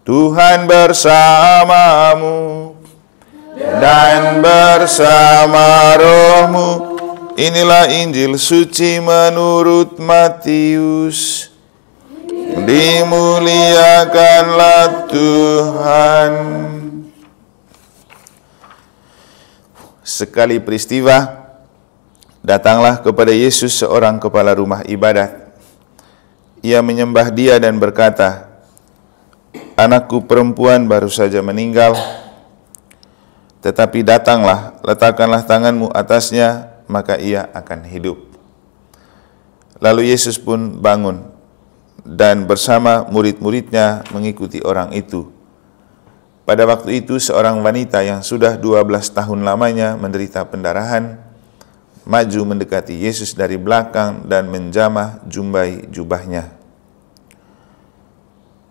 Tuhan bersamamu dan bersama rohmu. Inilah Injil suci menurut Matius. Dimuliakanlah Tuhan. Sekali peristiwa, datanglah kepada Yesus seorang kepala rumah ibadat. Ia menyembah Dia dan berkata, "Anakku perempuan baru saja meninggal, tetapi datanglah, letakkanlah tanganmu atasnya, maka ia akan hidup." Lalu Yesus pun bangun dan bersama murid-muridnya mengikuti orang itu. Pada waktu itu seorang wanita yang sudah 12 tahun lamanya menderita pendarahan, maju mendekati Yesus dari belakang dan menjamah jumbai jubahnya.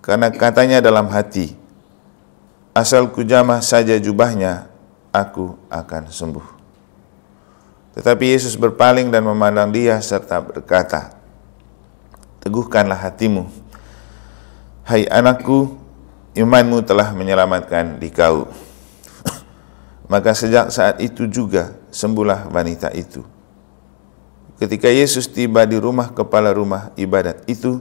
Karena katanya dalam hati, "Asal kujamah saja jubahnya, aku akan sembuh." Tetapi Yesus berpaling dan memandang dia serta berkata, "Teguhkanlah hatimu. Hai anakku, imanmu telah menyelamatkan dikau." Maka sejak saat itu juga sembuhlah wanita itu. Ketika Yesus tiba di rumah kepala rumah ibadat itu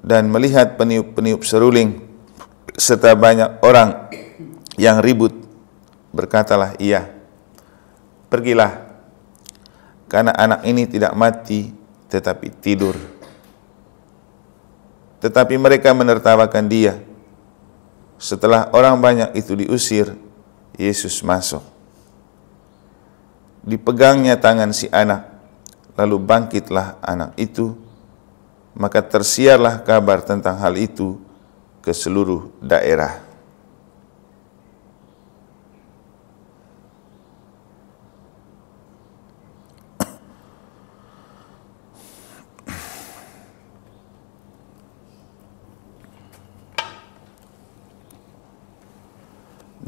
dan melihat peniup-peniup seruling serta banyak orang yang ribut, berkatalah Ia, "Pergilah, karena anak ini tidak mati tetapi tidur." Tetapi mereka menertawakan Dia. Setelah orang banyak itu diusir, Yesus masuk. Dipegangnya tangan si anak, lalu bangkitlah anak itu. Maka tersiarlah kabar tentang hal itu ke seluruh daerah.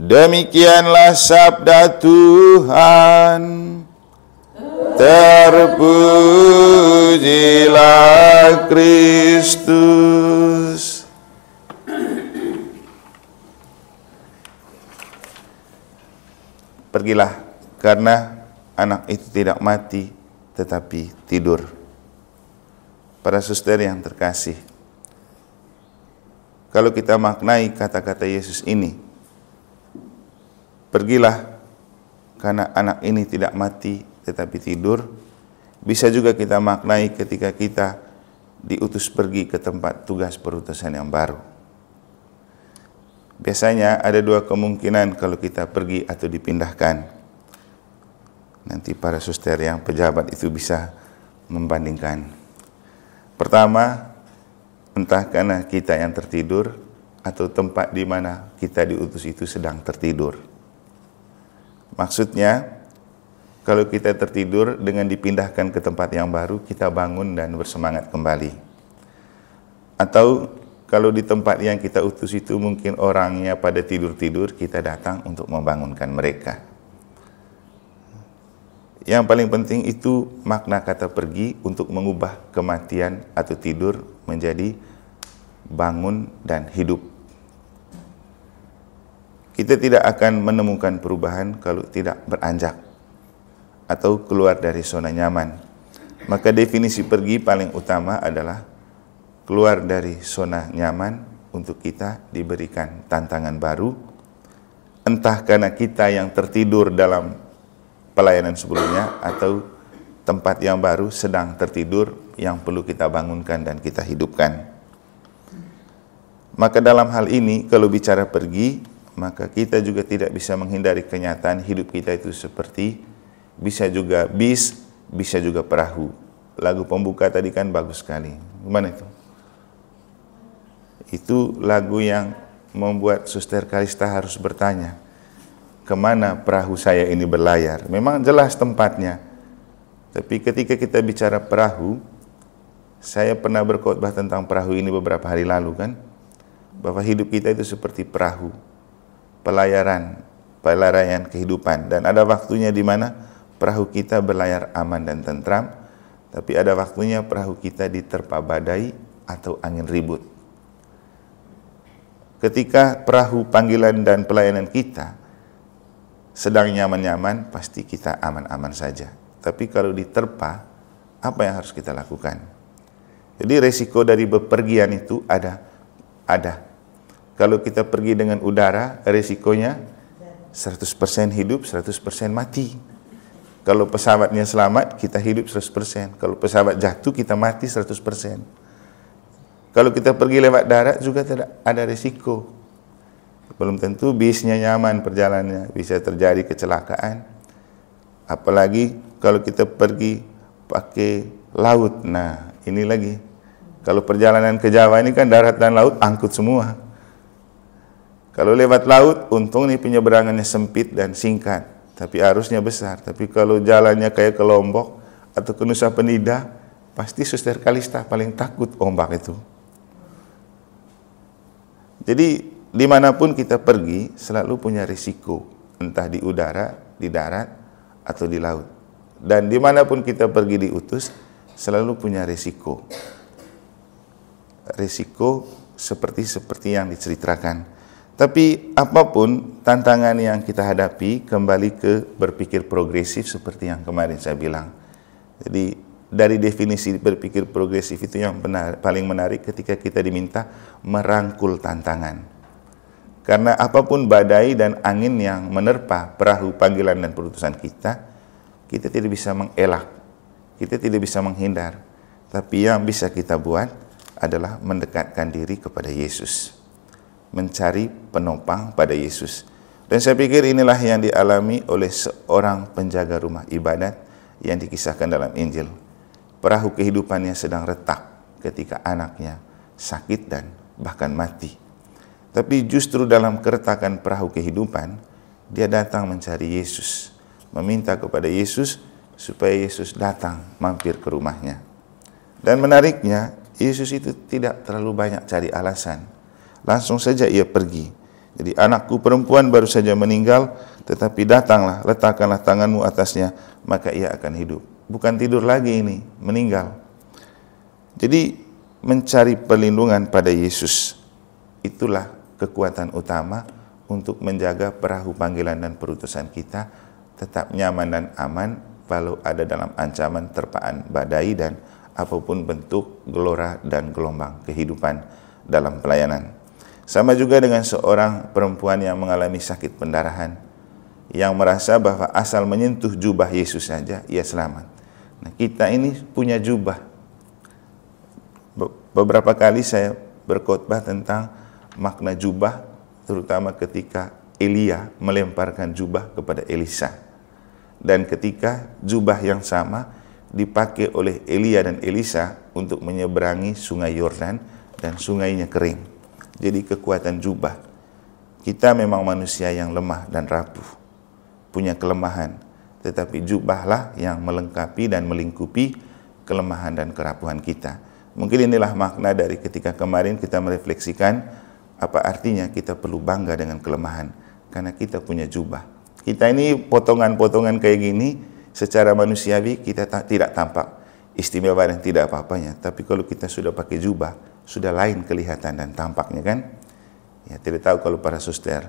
Demikianlah sabda Tuhan. Terpujilah Kristus. Pergilah, karena anak itu tidak mati tetapi tidur. Para suster yang terkasih, kalau kita maknai kata-kata Yesus ini, pergilah karena anak ini tidak mati tetapi tidur, bisa juga kita maknai ketika kita diutus pergi ke tempat tugas perutusan yang baru. Biasanya ada dua kemungkinan kalau kita pergi atau dipindahkan. Nanti para suster yang pejabat itu bisa membandingkan. Pertama, entah karena kita yang tertidur atau tempat di mana kita diutus itu sedang tertidur. Maksudnya, kalau kita tertidur dengan dipindahkan ke tempat yang baru, kita bangun dan bersemangat kembali. Atau kalau di tempat yang kita utus itu mungkin orangnya pada tidur-tidur, kita datang untuk membangunkan mereka. Yang paling penting itu makna kata pergi untuk mengubah kematian atau tidur menjadi bangun dan hidup. Kita tidak akan menemukan perubahan kalau tidak beranjak atau keluar dari zona nyaman. Maka definisi pergi paling utama adalah keluar dari zona nyaman untuk kita diberikan tantangan baru. Entah karena kita yang tertidur dalam pelayanan sebelumnya atau tempat yang baru sedang tertidur yang perlu kita bangunkan dan kita hidupkan. Maka dalam hal ini kalau bicara pergi, maka kita juga tidak bisa menghindari kenyataan hidup kita itu seperti bisa juga bis, bisa juga perahu. Lagu pembuka tadi kan bagus sekali. Gimana itu? Itu lagu yang membuat Suster Kalista harus bertanya, kemana perahu saya ini berlayar? Memang jelas tempatnya. Tapi ketika kita bicara perahu, saya pernah berkhotbah tentang perahu ini beberapa hari lalu kan, bahwa hidup kita itu seperti perahu, pelayaran kehidupan. Dan ada waktunya di mana perahu kita berlayar aman dan tentram, tapi ada waktunya perahu kita diterpa badai atau angin ribut. ketika perahu panggilan dan pelayanan kita sedang nyaman-nyaman, pasti kita aman-aman saja. Tapi kalau diterpa, apa yang harus kita lakukan? Jadi resiko dari bepergian itu ada. Kalau kita pergi dengan udara, resikonya 100% hidup, 100% mati. Kalau pesawatnya selamat, kita hidup 100%. Kalau pesawat jatuh, kita mati 100%. Kalau kita pergi lewat darat juga ada resiko. Belum tentu bisnya nyaman perjalanannya, bisa terjadi kecelakaan. Apalagi kalau kita pergi pakai laut. Nah, ini lagi. Kalau perjalanan ke Jawa ini kan darat dan laut angkut semua. Kalau lewat laut, untung nih penyeberangannya sempit dan singkat, tapi arusnya besar. Tapi kalau jalannya kayak ke Lombok atau ke Nusa Penida, pasti Suster Kalista paling takut ombak itu. Jadi dimanapun kita pergi, selalu punya risiko, entah di udara, di darat, atau di laut. Dan dimanapun kita pergi diutus, selalu punya risiko. Risiko seperti yang diceritakan. Tapi apapun tantangan yang kita hadapi, kembali ke berpikir progresif seperti yang kemarin saya bilang. Jadi dari definisi berpikir progresif itu yang paling menarik ketika kita diminta merangkul tantangan. Karena apapun badai dan angin yang menerpa perahu panggilan dan perutusan kita tidak bisa mengelak, kita tidak bisa menghindar. Tapi yang bisa kita buat adalah mendekatkan diri kepada Yesus, mencari penopang pada Yesus. Dan saya pikir inilah yang dialami oleh seorang penjaga rumah ibadat yang dikisahkan dalam Injil. Perahu kehidupannya sedang retak ketika anaknya sakit dan bahkan mati. Tapi justru dalam keretakan perahu kehidupan, dia datang mencari Yesus, meminta kepada Yesus supaya Yesus datang mampir ke rumahnya. Dan menariknya, Yesus itu tidak terlalu banyak cari alasan. Langsung saja ia pergi. Jadi anakku perempuan baru saja meninggal, tetapi datanglah, letakkanlah tanganmu atasnya, maka ia akan hidup. Bukan tidur lagi ini, meninggal. Jadi mencari perlindungan pada Yesus, itulah kekuatan utama untuk menjaga perahu panggilan dan perutusan kita tetap nyaman dan aman walau ada dalam ancaman terpaan badai dan apapun bentuk gelora dan gelombang kehidupan dalam pelayanan. Sama juga dengan seorang perempuan yang mengalami sakit pendarahan, yang merasa bahwa asal menyentuh jubah Yesus saja, ia selamat. Nah, kita ini punya jubah. Beberapa kali saya berkhotbah tentang makna jubah, terutama ketika Elia melemparkan jubah kepada Elisa. Dan ketika jubah yang sama dipakai oleh Elia dan Elisa untuk menyeberangi sungai Yordan dan sungainya kering. Jadi kekuatan jubah. Kita memang manusia yang lemah dan rapuh, punya kelemahan, tetapi jubahlah yang melengkapi dan melingkupi kelemahan dan kerapuhan kita. Mungkin inilah makna dari ketika kemarin kita merefleksikan apa artinya kita perlu bangga dengan kelemahan, karena kita punya jubah. Kita ini potongan-potongan kayak gini, secara manusiawi kita tidak tampak istimewa dan tidak apa-apanya. Tapi kalau kita sudah pakai jubah, sudah lain kelihatan dan tampaknya kan. Ya, tidak tahu kalau para suster.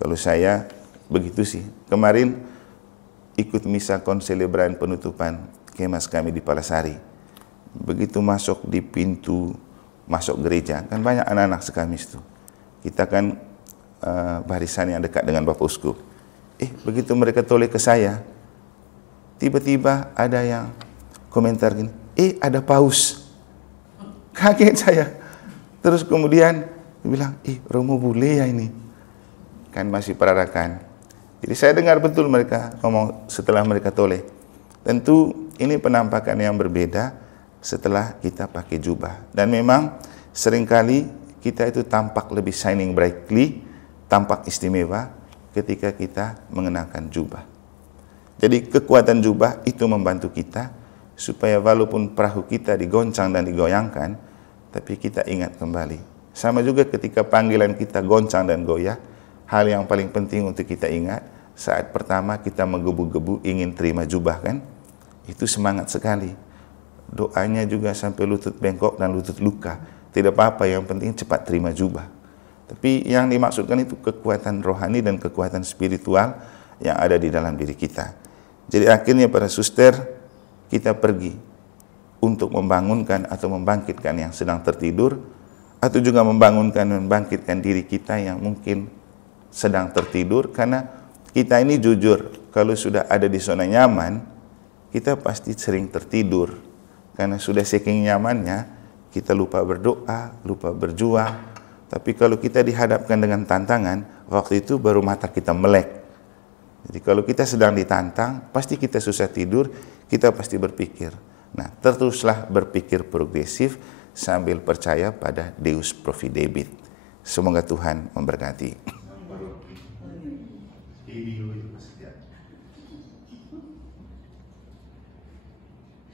Kalau saya begitu sih. Kemarin ikut misa konselebran penutupan kemas kami di Palasari. Begitu masuk di pintu masuk gereja, kan banyak anak-anak sekamis itu. Kita kan barisan yang dekat dengan Bapak Uskup. Begitu mereka toleh ke saya, tiba-tiba ada yang komentar gini, ada paus. Kaget saya. Terus kemudian dia bilang, Romo bule ya ini. Kan masih perarakan. Jadi saya dengar betul mereka ngomong setelah mereka toleh. Tentu ini penampakan yang berbeda setelah kita pakai jubah. Dan memang seringkali kita itu tampak lebih shining brightly, tampak istimewa ketika kita mengenakan jubah. Jadi kekuatan jubah itu membantu kita supaya walaupun perahu kita digoncang dan digoyangkan, tapi kita ingat kembali. Sama juga ketika panggilan kita goncang dan goyah, hal yang paling penting untuk kita ingat, saat pertama kita menggebu-gebu ingin terima jubah kan, itu semangat sekali. Doanya juga sampai lutut bengkok dan lutut luka. Tidak apa-apa, yang penting cepat terima jubah. Tapi yang dimaksudkan itu kekuatan rohani dan kekuatan spiritual yang ada di dalam diri kita. Jadi akhirnya para suster, kita pergi untuk membangunkan atau membangkitkan yang sedang tertidur, atau juga membangunkan dan membangkitkan diri kita yang mungkin sedang tertidur. Karena kita ini jujur, kalau sudah ada di zona nyaman, kita pasti sering tertidur. Karena sudah saking nyamannya, kita lupa berdoa, lupa berjuang. Tapi kalau kita dihadapkan dengan tantangan, waktu itu baru mata kita melek. Jadi kalau kita sedang ditantang, pasti kita susah tidur, kita pasti berpikir. Nah, teruslah berpikir progresif sambil percaya pada Deus Providebit. Semoga Tuhan memberkati.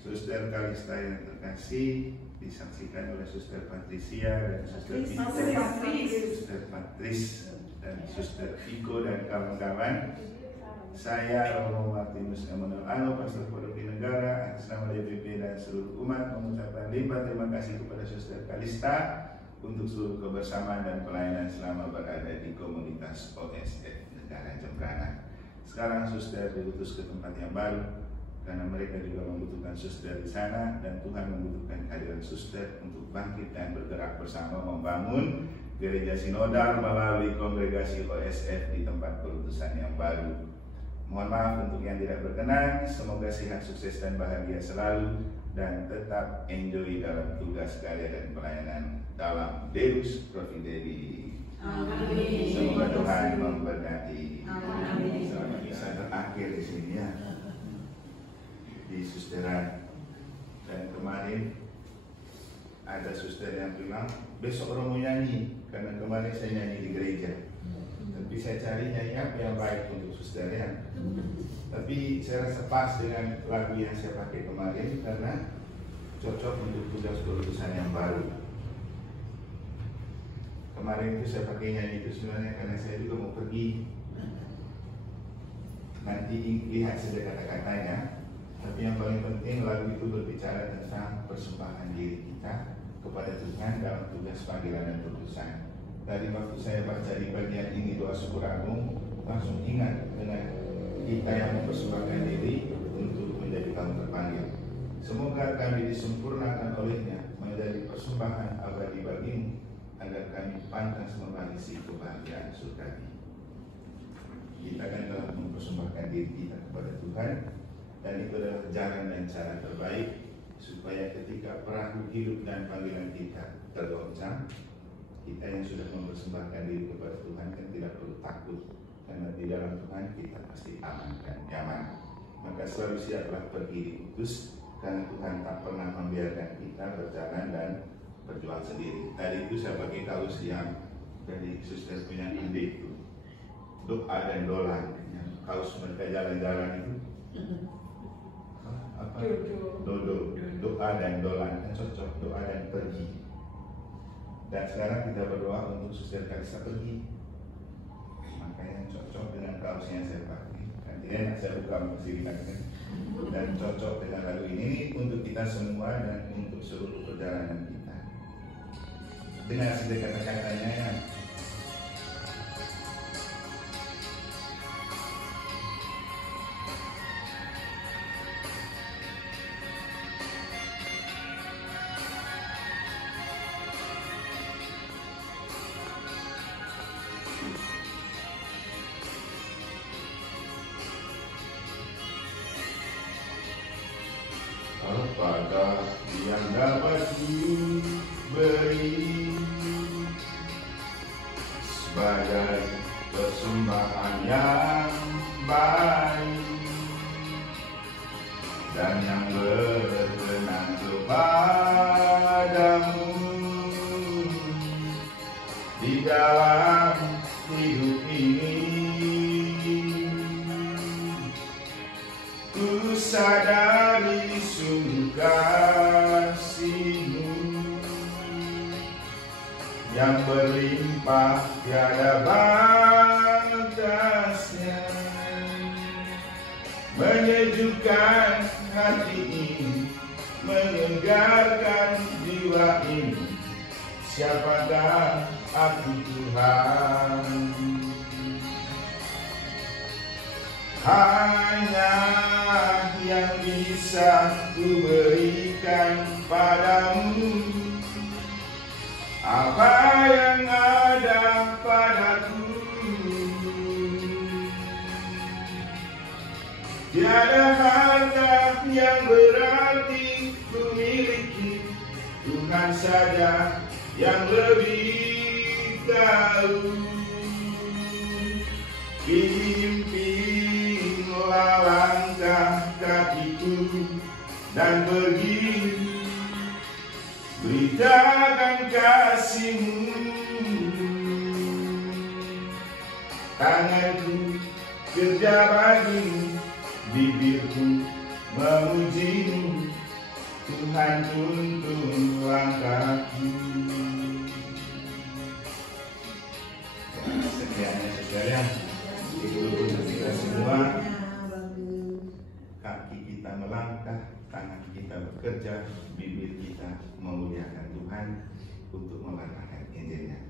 Suster Kalista yang terkasih, disaksikan oleh Suster Patricia dan Suster Patris dan Suster Iko dan kawan-kawan. Saya Romo Martinus Emanuel Ano, Pastor Pondok di Negara, atas nama DPP dan seluruh umat mengucapkan limpah terima kasih kepada Suster Kalista untuk seluruh kebersamaan dan pelayanan selama berada di komunitas OSF Negara Jembrana. Sekarang Suster diutus ke tempat yang baru, karena mereka juga membutuhkan suster di sana, dan Tuhan membutuhkan kehadiran suster untuk bangkit dan bergerak bersama membangun gereja sinodal melalui kongregasi OSF di tempat perutusan yang baru. Mohon maaf untuk yang tidak berkenan, semoga sehat, sukses dan bahagia selalu, dan tetap enjoy dalam tugas karya dan pelayanan dalam Deus Providebit. Amin. Semoga Tuhan memberkati. Selamat misa terakhir di sini ya, di susteran. Dan kemarin ada suster yang bilang besok orang mau nyanyi, karena kemarin saya nyanyi di gereja. Tapi saya cari nyanyi apa yang baik untuk suster ya. Tapi saya rasa pas dengan lagu yang saya pakai kemarin, karena cocok untuk tugas perutusan yang baru. Kemarin itu saya pakai nyanyi itu sebenarnya karena saya juga mau pergi. Nanti lihat saja kata-katanya. Tapi yang paling penting lagu itu berbicara tentang persembahan diri kita kepada Tuhan dalam tugas panggilan dan perutusan. Tadi waktu saya baca di bagian ini doa syukur agung, langsung ingat dengan kita yang mempersembahkan diri untuk menjadi kaum terpanggil. Semoga kami disempurnakan olehnya menjadi persembahan abadi bagimu, agar kami pantas mewarisi kebahagiaan surgawi. Kita akan telah mempersembahkan diri kita kepada Tuhan, dan itu adalah jalan dan cara terbaik supaya ketika perahu hidup dan panggilan kita tergoncang, kita yang sudah mempersembahkan diri kepada Tuhan kan tidak perlu takut, karena di dalam Tuhan kita pasti aman dan nyaman. Maka selalu siaplah pergi diutus, karena Tuhan tak pernah membiarkan kita berjalan dan berjuang sendiri. Tadi itu saya pakai kaos yang dari suster punya ide itu, doa dan dolan, yang kaos mereka jalan-jalan itu apa? Dodo, doa dan dolan, kan cocok, doa dan pergi. Dan sekarang kita berdoa untuk Suster Kalista pergi, makanya cocok dengan kaos yang saya pakai. Nanti enak saya buka masih kan. Dan cocok dengan lagu ini untuk kita semua dan untuk seluruh perjalanan kita. Dengar sedikit kata-katanya ya. Apakah yang dapat diberi sebagai persembahan yang baik dan yang berkenan kepadamu di dalam hidup ini? Ku sadari sungguh kasih-Mu yang berlimpah tiada batasnya, menyejukkan hati ini, menyegarkan jiwa ini. Siapakah aku Tuhan. Hanya yang bisa ku berikan padamu apa yang ada padaku. Tiada harta yang berarti ku miliki, Tuhan saja yang lebih tahu. Pimpinlah langkah kakiku dan pergi, beritakan kasih-Mu. Tanganku kerja bagi-Mu, bibirku memuji-Mu, Tuhan tuntun langkahku. Sekiannya sekalian, itu untuk kita semua. Kaki kita melangkah, tangan kita bekerja, bibir kita memuliakan Tuhan untuk mewartakan Injilnya.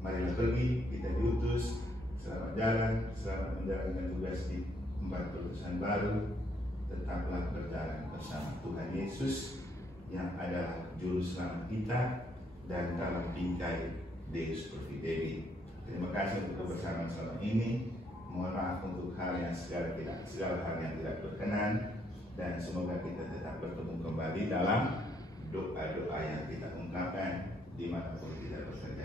Marilah pergi, kita diutus. Selamat jalan, selamat menjalankan tugas di tempat perutusan baru. Tetaplah berjalan bersama Tuhan Yesus yang adalah juru selamat kita dan dalam bingkai Deus Provideri. Terima kasih untuk kebersamaan selama ini. Mohon maaf untuk segala hal yang tidak berkenan, dan semoga kita tetap bertemu kembali dalam doa-doa yang kita ungkapkan dimanapun kita berada.